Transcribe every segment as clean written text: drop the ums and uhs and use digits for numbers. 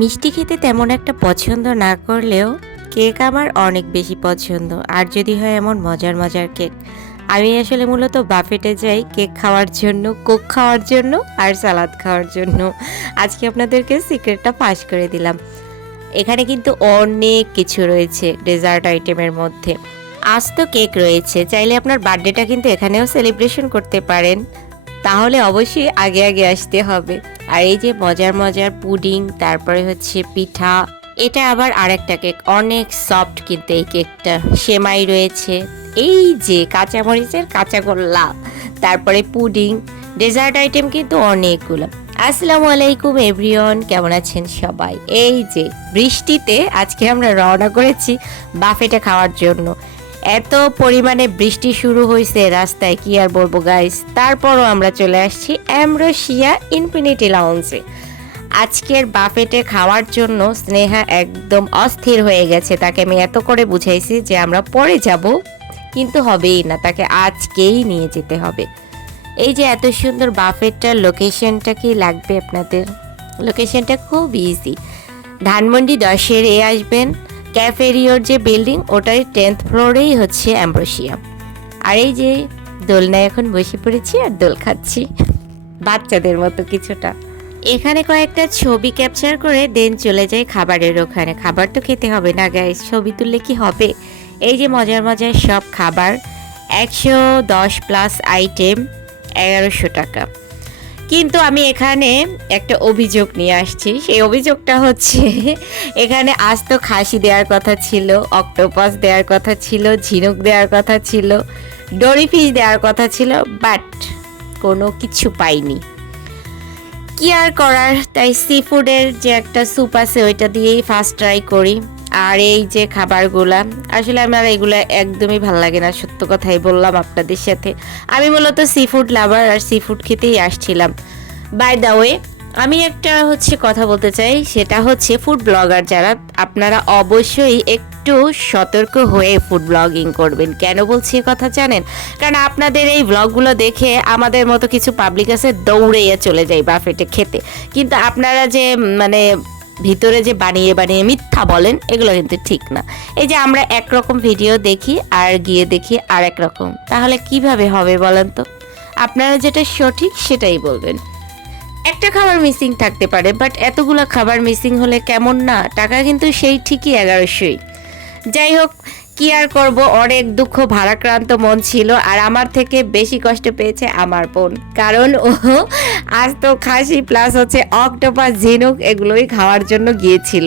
মিষ্টি খেতে তেমন একটা পছন্দ না করলেও কেক আমার অনেক বেশি পছন্দ। আর যদি হয় এমন মজার মজার কেক। আমি আসলে মূলত বাফেটে যাই কেক খাওয়ার জন্য, কোক খাওয়ার জন্য আর সালাদ খাওয়ার জন্য। আজকে আপনাদেরকে সিক্রেটটা ফাঁস করে দিলাম। এখানে কিন্তু অনেক কিছু রয়েছে ডেজার্ট আইটেমের মধ্যে। আজ তো কেক রয়েছে, চাইলে আপনার বার্থডেটা কিন্তু এখানেও সেলিব্রেশন করতে পারেন। তাহলে অবশ্যই আগে আগে আসতে হবে। আর এই যে মজার মজার পুডিং, তারপরে হচ্ছে পিঠা, এটা আবার আরেকটা কেক, অনেক সফট কিন্তু এই কেকটা। সেমাই রয়েছে, এই যে কাঁচামরিচের কাঁচাগোল্লা, তারপরে পুডিং, ডেজার্ট আইটেম কিন্তু অনেকগুলো। আসসালামু আলাইকুম এভরিওয়ান, কেমন আছেন সবাই? এই যে বৃষ্টিতে আজকে আমরা রওনা করেছি বাফেটে খাওয়ার জন্য। এত পরিমাণে বৃষ্টি শুরু হয়েছে রাস্তায়, কি আর বলবো গাইস। তারপরও আমরা চলে আসছি অ্যামব্রোসিয়া ইনফিনিটি লাউঞ্জে আজকের বাফেটে খাওয়ার জন্য। স্নেহা একদম অস্থির হয়ে গেছে, তাকে আমি এত করে বুঝাইছি যে আমরা পরে যাব, কিন্তু হবেই না, তাকে আজকেই নিয়ে যেতে হবে। এই যে এত সুন্দর বাফেটটার লোকেশনটা কি লাগবে আপনাদের? লোকেশনটা খুব ইজি, ধানমন্ডি 10-এর আসবেন, ক্যাফেরিওর যে বিল্ডিং ওটাই 10th ফ্লোরেই হচ্ছে অ্যামব্রোসিয়া। আর এই যে দোলনায় এখন বসে পড়েছি আর দোল খাচ্ছি বাচ্চাদের মতো কিছুটা। এখানে কয়েকটা ছবি ক্যাপচার করে দেন চলে যাই খাবারের ওখানে। খাবার তো খেতে হবে না গাইস, ছবি তুললে কি হবে? এই যে মজার মজার সব খাবার, 110+ আইটেম, 1100 টাকা। কিন্তু আমি এখানে একটা অভিযোগ নিয়ে আসছি। সেই অভিযোগটা হচ্ছে, এখানে আজ তো খাসি দেওয়ার কথা ছিল, অক্টোপাস দেওয়ার কথা ছিল, ঝিনুক দেওয়ার কথা ছিল, ডরি ফিশ দেওয়ার কথা ছিল, বাট কোনো কিছু পাইনি। কি আর করার, তাই সি ফুডের যে একটা স্যুপ আছে ওইটা দিয়েই ফার্স্ট ট্রাই করি। আর এই যে খাবারগুলা, আসলে আমার এগুলো একদমই ভালো লাগে না, সত্য কথাই বললাম আপনাদের সাথে। আমি মূলত সি ফুড লাভার আর সি ফুড খেতেই আসছিলাম। বাই দ্য ওয়ে, আমি একটা কথা বলতে চাই, সেটা হচ্ছে ফুড ব্লগার যারা, আপনারা অবশ্যই একটু সতর্ক হয়ে ফুড ব্লগিং করবেন। কেন বলছি কথা জানেন? কারণ আপনাদের এই ব্লগগুলো দেখে আমাদের মতো কিছু পাবলিক আছে দৌড়ে চলে যায় বাফেটে খেতে, কিন্তু আপনারা যে ভিতরে যে বানিয়ে বানিয়ে মিথ্যা বলেন, এগুলো কিন্তু ঠিক না। এই যে আমরা একরকম ভিডিও দেখি আর গিয়ে দেখি আর একরকম, তাহলে কিভাবে হবে বলেন তো? আপনারা যেটা সঠিক সেটাই বলবেন। একটা খাবার মিসিং থাকতে পারে, বাট এতগুলো খাবার মিসিং হলে কেমন না? টাকা কিন্তু সেই ঠিকই 1100। যাই হোক, কি আর করব, অনেক দুঃখ ভারাক্রান্ত মন ছিল। আর আমার থেকে বেশি কষ্ট পেয়েছে আমার বোন, কারণ ও আজ তো খাসি প্লাস হচ্ছে অক্টোপাস, ঝিনুক এগুলোই খাওয়ার জন্য গিয়েছিল।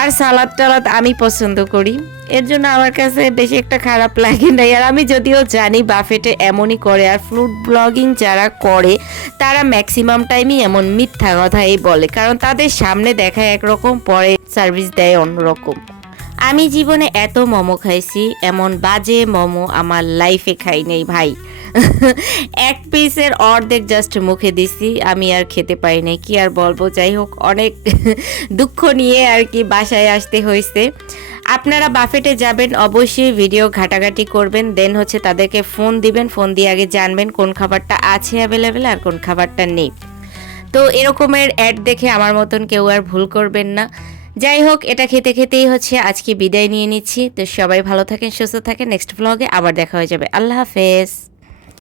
আর সালাদ টালাদ আমি পছন্দ করি, এর জন্য আমার কাছে বেশি একটা খারাপ লাগে না। আর আমি যদিও জানি বাফেটে এমনই করে, আর ফুড ব্লগিং যারা করে তারা ম্যাক্সিমাম টাইমই এমন মিথ্যা কথাই বলে, কারণ তাদের সামনে দেখায় একরকম, পরে সার্ভিস দেয় অন্যরকম। আমি জীবনে এত মোমো খাইছি, এমন বাজে মোমো আমার লাইফে খাই নেই ভাই। এক পিসের অর্ধেক জাস্ট মুখে দিছি, আমি আর খেতে পাই নাই, কি আর বলবো। যাই হোক, অনেক দুঃখ নিয়ে আর কি বাসায় আসতে হয়েছে। আপনারা বাফেটে যাবেন অবশ্যই ভিডিও ঘাটাঘাটি করবেন, দেন তাদেরকে ফোন দিবেন, ফোন দিয়ে আগে জানবেন কোন খাবারটা আছে অ্যাভেলেবেল আর কোন খাবারটা নেই। তো এরকমের অ্যাড দেখে আমার মতন কেউ আর ভুল করবেন না। যাই হোক, এটা খেতে খেতেই আজকে বিদায় নিয়ে নিচ্ছি। তো সবাই ভালো থাকেন, সুস্থ থাকেন, নেক্সট ব্লগে আবার দেখা হয়ে যাবে। আল্লাহ হাফেজ।